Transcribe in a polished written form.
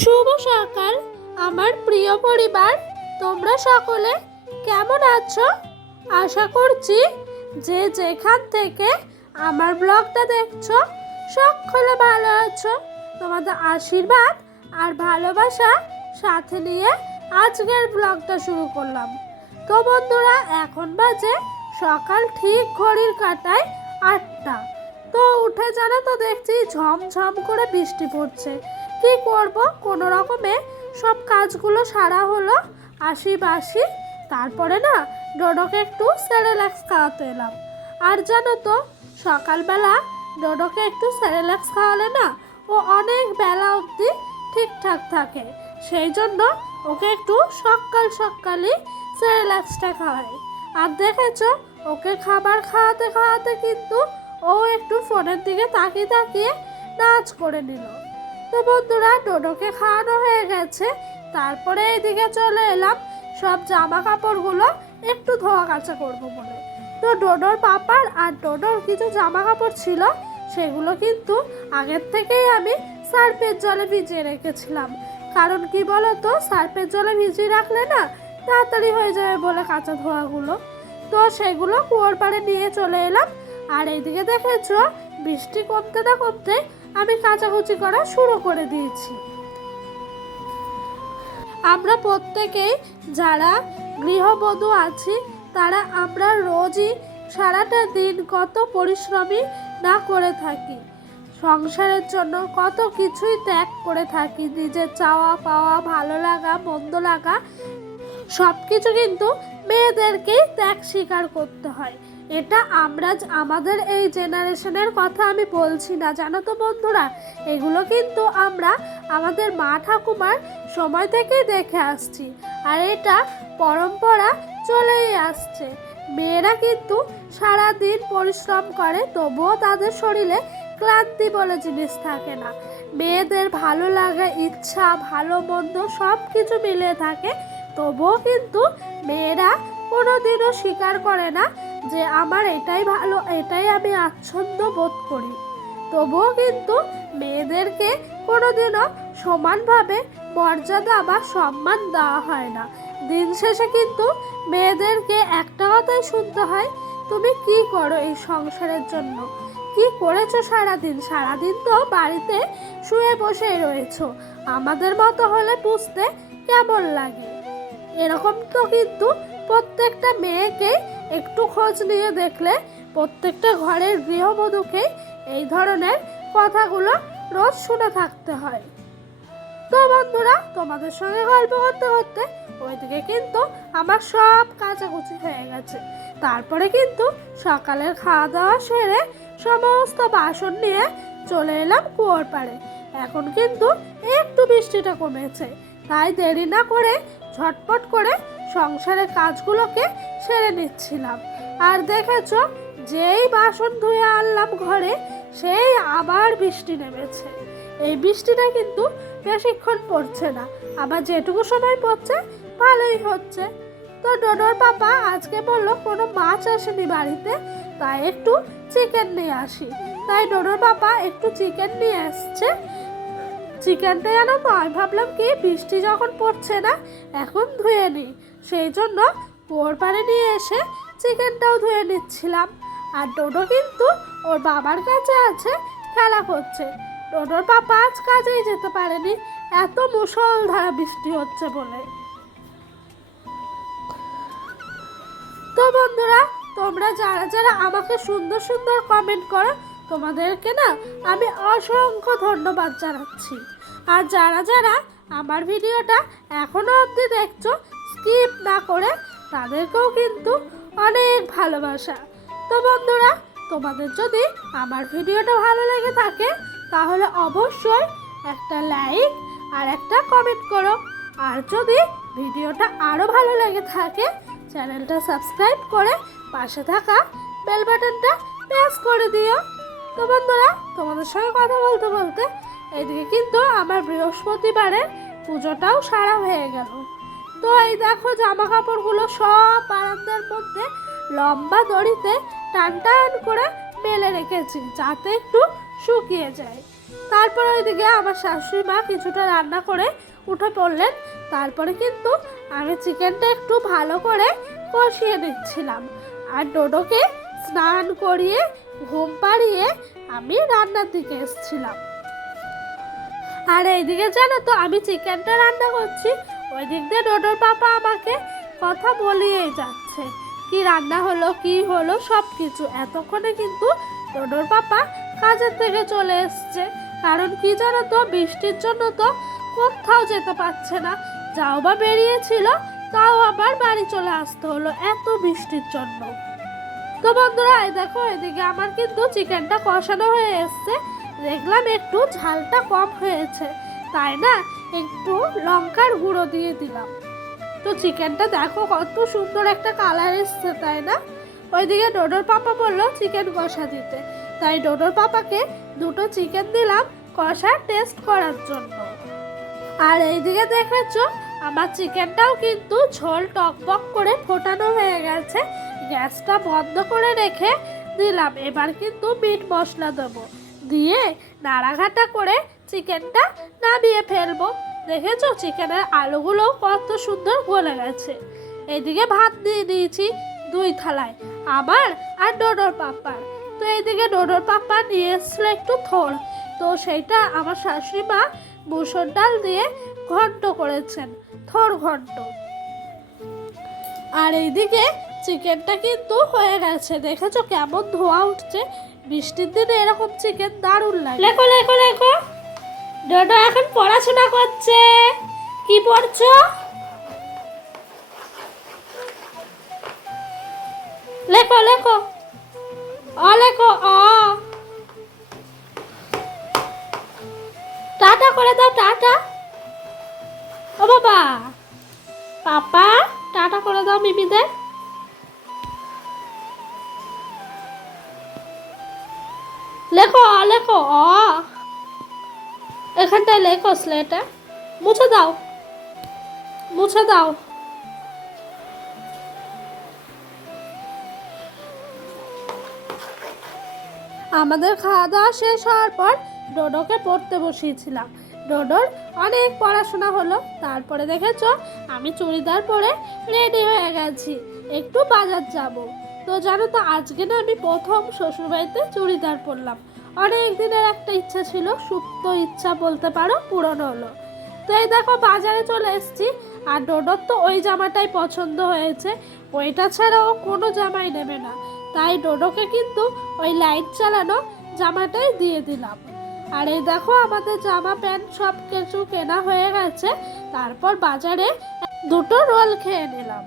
শুভ সকাল আমার প্রিয় পরিবার, তোমরা সকলে কেমন আছো? আশা করছি যে যেখান থেকে আমার ব্লগটা দেখছো সকলে ভালো আছো। তোমাদের আশীর্বাদ আর ভালোবাসা সাথে নিয়ে আজকের ব্লগটা শুরু করলাম। তো বন্ধুরা, এখন বাজে সকাল ঠিক ঘড়ির কাঁটায় 8টা। তো উঠে জানো তো দেখছি ঝমঝম করে বৃষ্টি পড়ছে। কি করব, কোনো রকমে সব কাজগুলো সারা হলো আশি তারপরে না ডোডোকে একটু সেরেল্যাক্স খাওয়াতে এলাম। আর জানো তো সকালবেলা ডোডোকে একটু সেরেল্যাক্স খাওয়ালে না ও অনেক বেলা অবধি ঠিকঠাক থাকে, সেই জন্য ওকে একটু সকালই সেরেল্যাক্সটা খাওয়াই। আর দেখেছো ওকে খাবার খাওয়াতে খাওয়াতে কিন্তু ও একটু ফোনের দিকে তাকিয়ে নাচ করে নিল। তো বন্ধুরা, ডোডোকে খাওয়ানো হয়ে গেছে, তারপরে এইদিকে চলে এলাম সব জামা কাপড়গুলো একটু ধোয়া কাচা করবো বলে। তো ডোডোর পাপার আর ডোডোর কিছু জামা কাপড় ছিল, সেগুলো কিন্তু আগের থেকেই আমি সার্ফের জলে ভিজিয়ে রেখেছিলাম। কারণ কি বলতো, সার্ফের জলে ভিজিয়ে রাখলে না তাড়াতাড়ি হয়ে যাবে বলে কাঁচা ধোয়াগুলো। তো সেগুলো কুয়োর পাড়ে নিয়ে চলে এলাম। আর এইদিকে দেখেছো বৃষ্টি কমতে না কমতে আমি কাচাকুচি করা শুরু করে দিয়েছি। আমরা প্রত্যেকেই যারা গৃহবধূ আছি তারা আমরা রোজই সারাটা দিন কত পরিশ্রমী না করে থাকি, সংসারের জন্য কত কিছুই ত্যাগ করে থাকি। নিজের চাওয়া পাওয়া, ভালো লাগা মন্দ লাগা সব কিছু কিন্তু মেয়েদেরকেই ত্যাগ স্বীকার করতে হয়। এটা আমরা আমাদের এই জেনারেশনের কথা আমি বলছি না, জানো তো বন্ধুরা, এগুলো কিন্তু আমরা আমাদের মা ঠাকুমার সময় থেকেই দেখে আসছি। আর এটা পরম্পরা চলেই আসছে। মেয়েরা কিন্তু সারাদিন পরিশ্রম করে, তবুও তাদের শরীরে ক্লান্তি বলে জিনিস থাকে না। মেয়েদের ভালো লাগা, ইচ্ছা, ভালো মন্দ সব কিছু মিলে থাকে, তবুও কিন্তু মেয়েরা কোনোদিনও স্বীকার করে না যে আমার এটাই ভালো, এটাই আমি আচ্ছন্দ্য বোধ করি। তবুও কিন্তু মেয়েদেরকে কোনোদিনও সমানভাবে মর্যাদা বা সম্মান দেওয়া হয় না। দিন শেষে কিন্তু মেয়েদেরকে একটা কথাই শুনতে হয়, তুমি কি করো এই সংসারের জন্য, কি করেছো সারাদিন তো বাড়িতে শুয়ে বসেই রয়েছো, আমাদের মতো হলে বুঝতে কেমন লাগে। এরকম তো কিন্তু প্রত্যেকটা মেয়েকে একটু খোঁজ নিয়ে দেখলে প্রত্যেকটা ঘরের গৃহবধূকে এই ধরনের কথাগুলো রোজ শুনে থাকতে হয়। তো বন্ধুরা, তোমাদের সঙ্গে গল্প করতে করতে ওইদিকে কিন্তু আমার সব কাচাকুচি হয়ে গেছে। তারপরে কিন্তু সকালের খাওয়া দাওয়া সেরে সমস্ত বাসন নিয়ে চলে এলাম কুয়োর পাড়ে। এখন কিন্তু একটু বৃষ্টিটা কমেছে, তাই দেরি না করে ঝটপট করে সংসারের কাজগুলোকে সেরে নিচ্ছিলাম। আর দেখেছো যেই বাসন ধুয়ে আনলাম ঘরে, সেই আবার বৃষ্টি নেমেছে। এই বৃষ্টিটা কিন্তু বেশিক্ষণ পড়ছে না, আবার যেটুকু সময় পড়ছে ভালোই হচ্ছে। তো ডোডোর পাপা আজকে বললো কোনো মাছ আসেনি বাড়িতে, তাই একটু চিকেন নিয়ে আসি। তাই ডোডোর পাপা একটু চিকেন নিয়ে আসছে। চিকেনটা জানো তো আমি ভাবলাম কি বৃষ্টি যখন পড়ছে না এখন ধুয়ে নিই, সেই জন্য কুয়োর পাড়ে নিয়ে এসে চিকেনটাও ধুয়ে নিচ্ছিলাম। আর ডোডো কিন্তু ওর বাবার কাছে আছে, খেলা করছে। ডোডোর পাপা আজ কাজেই যেতে পারেনি, এত মুষলধারে বৃষ্টি হচ্ছে বলে। তো বন্ধুরা, তোমরা যারা আমাকে সুন্দর সুন্দর কমেন্ট করো, তোমাদেরকে না আমি অসংখ্য ধন্যবাদ জানাচ্ছি। আর যারা আমার ভিডিওটা এখনো অবধি দেখছো স্কিপ না করে, তাদেরকেও কিন্তু অনেক ভালোবাসা। তো বন্ধুরা, তোমাদের যদি আমার ভিডিওটা ভালো লেগে থাকে তাহলে অবশ্যই একটা লাইক আর একটা কমেন্ট করো। আর যদি ভিডিওটা আরও ভালো লেগে থাকে চ্যানেলটা সাবস্ক্রাইব করে পাশে থাকা বেল বাটনটা প্রেস করে দিও। তো বন্ধুরা, তোমাদের সঙ্গে কথা বলতে বলতে এদিকে কিন্তু আমার বৃহস্পতিবারের পুজোটাও সারা হয়ে গেল। তো এই দেখো জামা কাপড়গুলো সব বারান্দার মধ্যে লম্বা দড়িতে টান টান করে মেলে রেখেছি যাতে একটু শুকিয়ে যায়। তারপরে ওইদিকে আমার শাশুড়ি মা কিছুটা রান্না করে উঠে পড়লেন। তারপরে কিন্তু আমি চিকেনটা একটু ভালো করে কষিয়ে নিচ্ছিলাম, আর ডোডোকে স্নান করিয়ে ঘুম পাড়িয়ে আমি রান্নার দিকে এসেছিলাম। আর এইদিকে জানো তো আমি চিকেনটা রান্না করছি, ওই দিক দিয়ে ডোডোর পাপা আমাকে কথা বলিয়েই যাচ্ছে, কি রান্না হলো কি হলো সব কিছু। এতক্ষণে কিন্তু ডোডোর পাপা কাজের থেকে চলে এসছে, কারণ কি জানো তো বৃষ্টির জন্য তো কোথাও যেতে পারছে না, যাও বা বেরিয়েছিল তাও আবার বাড়ি চলে আসতে হলো এত বৃষ্টির জন্য। তো বন্ধুরা এই দেখো এদিকে আমার কিন্তু চিকেনটা কষানো হয়ে এসছে, দেখলাম একটু ঝালটা কম হয়েছে, তাই না একটু লঙ্কার গুঁড়ো দিয়ে দিলাম। তো চিকেনটা দেখো কত সুন্দর একটা কালার এসছে, তাই না? ওইদিকে ডোডোর পাপা বললো চিকেন কষা দিতে, তাই ডোডোর পাপাকে দুটো চিকেন দিলাম কষা টেস্ট করার জন্য। আর এইদিকে দেখেছো আমার চিকেনটাও কিন্তু ঝোল টকবক করে ফোটানো হয়ে গেছে, গ্যাসটা বন্ধ করে রেখে দিলাম। এবার কিন্তু মিট মশলা দেবো, দিয়ে নাড়াঘাটা করে চিকেনটা নামিয়ে ফেলবো। দেখেছো চিকেনের আলুগুলো কত সুন্দর গলে গেছে। এইদিকে ভাত দিয়ে দিয়েছি 2 থালায়, আমার আর ডোডোর পাপার। তো এইদিকে ডোডোর পাপা নিয়ে এসছিল একটু থোড়, তো সেইটা আমার শাশুড়ি মা মুসুর ডাল দিয়ে ঘন্ট করেছেন, থোড় ঘন্ট। আর এইদিকে চিকেনটা কিন্তু হয়ে গেছে, দেখেছো কেমন ধোয়া উঠছে। বৃষ্টির দিনে এরকম চিকেন দারুণ লাগে। লেখো লেখো লেখো, ডোডো এখন পড়াশোনা করছে। কি পড়ছো? লেখো লেখো, লেখো টাটা করে দাও, টাটা। ও বাবা, পাপা টাটা করে দাও মিমিদের। লেখো লেখো, এখানটায় লেখো স্লেটে, মুছে দাও মুছে দাও। আমাদের খাওয়া দাওয়া শেষ হওয়ার পর ডোডোকে পড়তে বসিয়েছিলাম। ডোডোর অনেক পড়াশোনা হলো। তারপরে দেখেছো আমি চুড়িদার পরে রেডি হয়ে গেছি, একটু বাজার যাব। তো জানো তো আজকে না আমি প্রথম শ্বশুরবাড়িতে চুড়িদার পরলাম। অনেক দিনের একটা ইচ্ছা ছিল, সুপ্ত ইচ্ছা বলতে পারো, পূরণ হলো। তো এই দেখো বাজারে চলে এসেছি, আর ডোডোর তো ওই জামাটাই পছন্দ হয়েছে, ওইটা ছাড়া ও কোনো জামাই নেবে না, তাই ডোডোকে কিন্তু ওই লাইট চালানো জামাটাই দিয়ে দিলাম। আর এই দেখো আমাদের জামা প্যান্ট সব কিছু কেনা হয়ে গেছে। তারপর বাজারে 2টো রোল খেয়ে নিলাম।